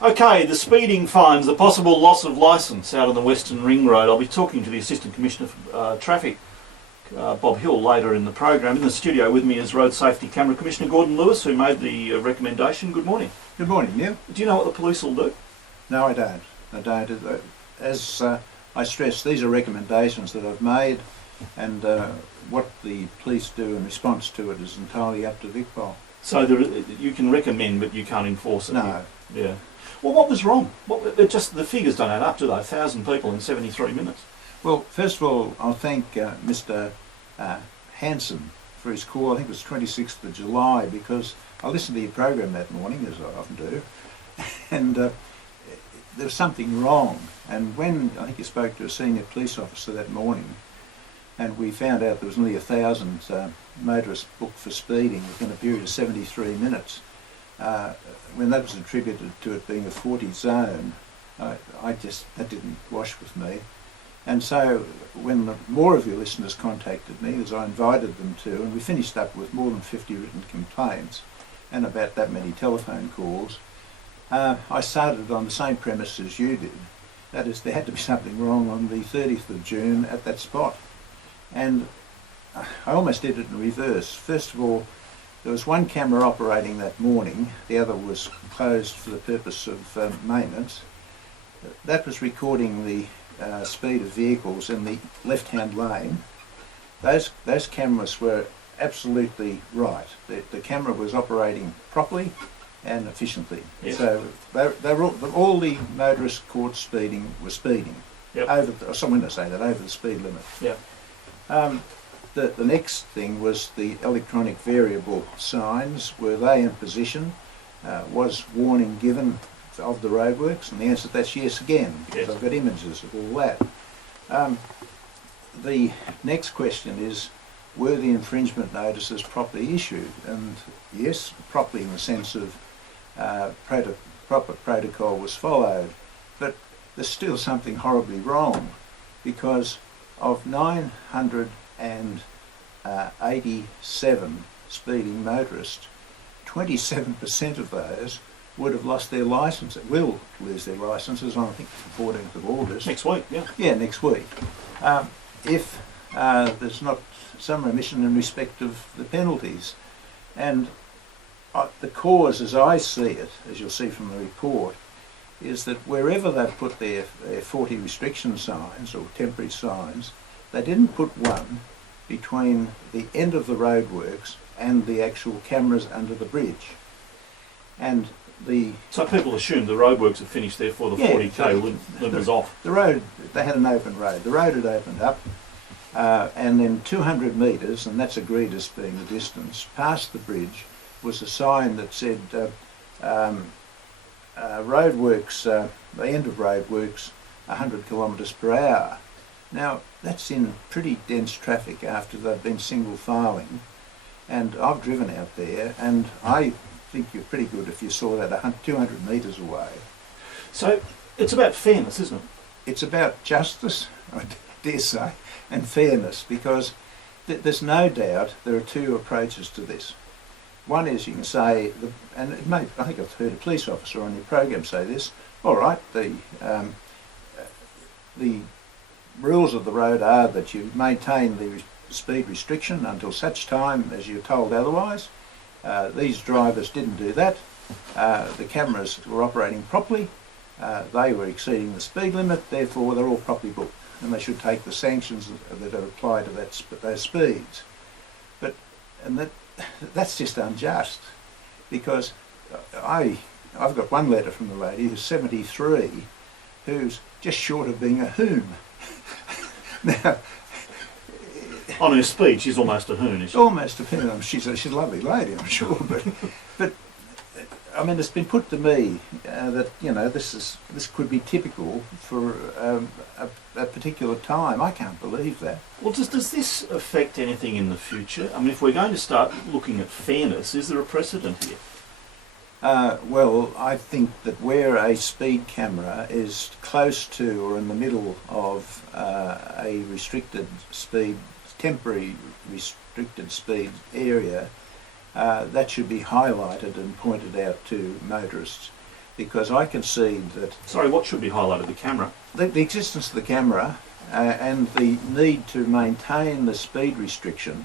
Okay, the speeding fines, the possible loss of licence out on the Western Ring Road. I'll be talking to the Assistant Commissioner for Traffic, Bob Hill, later in the program. In the studio with me is Road Safety Camera Commissioner Gordon Lewis, who made the recommendation. Good morning. Good morning, Neil. Do you know what the police will do? No, I don't. As I stress, these are recommendations that I've made, and what the police do in response to it is entirely up to VicPol. So you can recommend, but you can't enforce it? No. Yeah. Well, what was wrong? Just the figures don't add up, do they? 1,000 people in 73 minutes. Well, first of all, I'll thank Mr. Hanson for his call. I think it was 26th of July, because I listened to your program that morning, as I often do, and there was something wrong. And when I think you spoke to a senior police officer that morning, and we found out there was nearly 1,000 motorists booked for speeding within a period of 73 minutes, when that was attributed to it being a 40 zone, that didn't wash with me. And so when more of your listeners contacted me, as I invited them to, and we finished up with more than 50 written complaints and about that many telephone calls, I started on the same premise as you did. That is, there had to be something wrong on the 30th of June at that spot. And I almost did it in reverse. First of all, there was one camera operating that morning, the other was closed for the purpose of maintenance. That was recording the speed of vehicles in the left-hand lane. Those cameras were absolutely right. The camera was operating properly and efficiently. Yes. So all the motorists caught speeding were speeding. Yep. Over the speed limit. Yeah. The next thing was the electronic variable signs. Were they in position? Was warning given of the roadworks? And the answer to that's yes again, because I've got images of all that. The next question is, were the infringement notices properly issued? And yes, properly in the sense of proper protocol was followed, but there's still something horribly wrong, because of 987 speeding motorists, 27% of those would have lost their licence, will lose their licences on, I think, the 14th of August. Next week, yeah. Yeah, next week. If there's not some remission in respect of the penalties. And the cause, as I see it, as you'll see from the report, is that wherever they've put their 40 restriction signs or temporary signs, they didn't put one between the end of the roadworks and the actual cameras under the bridge. And so people assumed the roadworks had finished, therefore the 40k limit was off. The road, they had an open road. The road had opened up, and then 200 metres, and that's agreed as being the distance, past the bridge was a sign that said roadworks, the end of roadworks, 100 kilometres per hour. Now, that's in pretty dense traffic after they've been single filing, and I've driven out there, and I think you're pretty good if you saw that 200 metres away. So it's about fairness, isn't it? It's about justice, I dare say, and fairness, because there's no doubt there are two approaches to this. One is you can say, I think I've heard a police officer on your program say this, all right, the rules of the road are that you maintain the speed restriction until such time as you're told otherwise. These drivers didn't do that. The cameras were operating properly. They were exceeding the speed limit, therefore they're all properly booked, and they should take the sanctions that are applied to those speeds. That's just unjust, because I've got one letter from the lady who's 73, who's just short of being a hoon. Now, on her speed, she's almost a hoon, isn't she? Almost a hoon. She's a lovely lady, I'm sure, but I mean, it's been put to me that this could be typical for a particular time. I can't believe that. Well, does this affect anything in the future? I mean, if we're going to start looking at fairness, is there a precedent here? Well, I think that where a speed camera is close to or in the middle of a restricted speed, temporary restricted speed area, that should be highlighted and pointed out to motorists. because I concede that Sorry, what should be highlighted? The camera. the existence of the camera and the need to maintain the speed restriction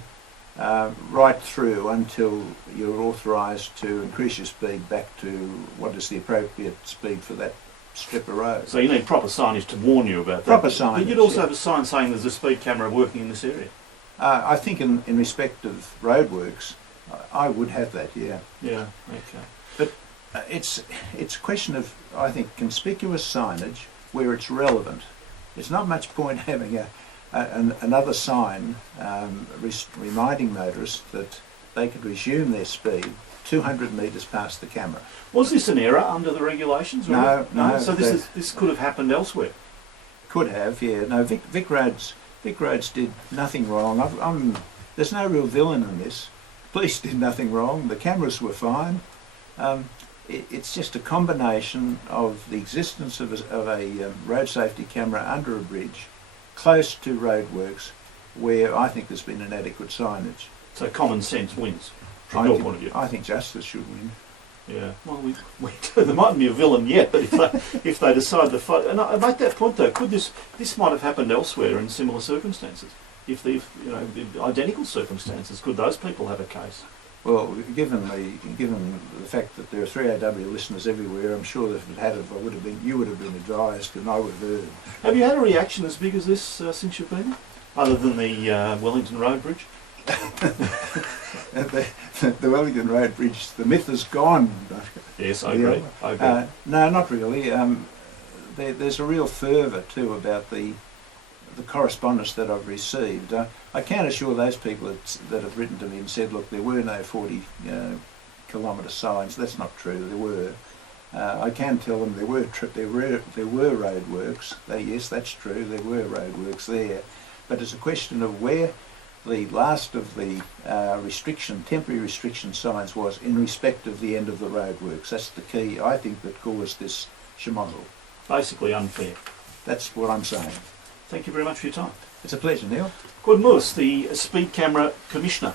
right through until you're authorised to increase your speed back to what is the appropriate speed for that strip of road. So you need proper signage to warn you about that. Proper But signage, you'd also yeah. have a sign saying there's a speed camera working in this area. I think in respect of roadworks, I would have that, yeah. Yeah, okay. It's a question of, I think, conspicuous signage where it's relevant. It's not much point having another sign reminding motorists that they could resume their speed 200 metres past the camera. Was this an error under the regulations? No. So this could have happened elsewhere. Could have, yeah. No, Vic Roads did nothing wrong. There's no real villain in this. Police did nothing wrong. The cameras were fine. It's just a combination of the existence of a road safety camera under a bridge, close to roadworks, where I think there's been inadequate signage. So common sense wins, from your point of view. I think justice should win. Yeah. Well, there mightn't be a villain yet, but if they decide to fight, and I make that point though, could this might have happened elsewhere in similar circumstances? If the identical circumstances, could those people have a case? Well, given the fact that there are 3AW listeners everywhere, I'm sure that if it had, you would have been advised, and I would have heard. Have you had a reaction as big as this since you've been here? Other than the Wellington Road Bridge? The Wellington Road Bridge, the myth is gone. Yes, I agree. No, not really. There's a real fervour too about the correspondence that I've received. I can assure those people that have written to me and said, look, there were no 40 kilometre signs. That's not true. There were. I can tell them there were roadworks. Yes, that's true. There were roadworks there, but it's a question of where the last of the temporary restriction signs was in respect of the end of the roadworks. That's the key, I think, that caused this schmozzle. Basically unfair. That's what I'm saying. Thank you very much for your time. It's a pleasure, Neil. Gordon Lewis, the Speed Camera Commissioner.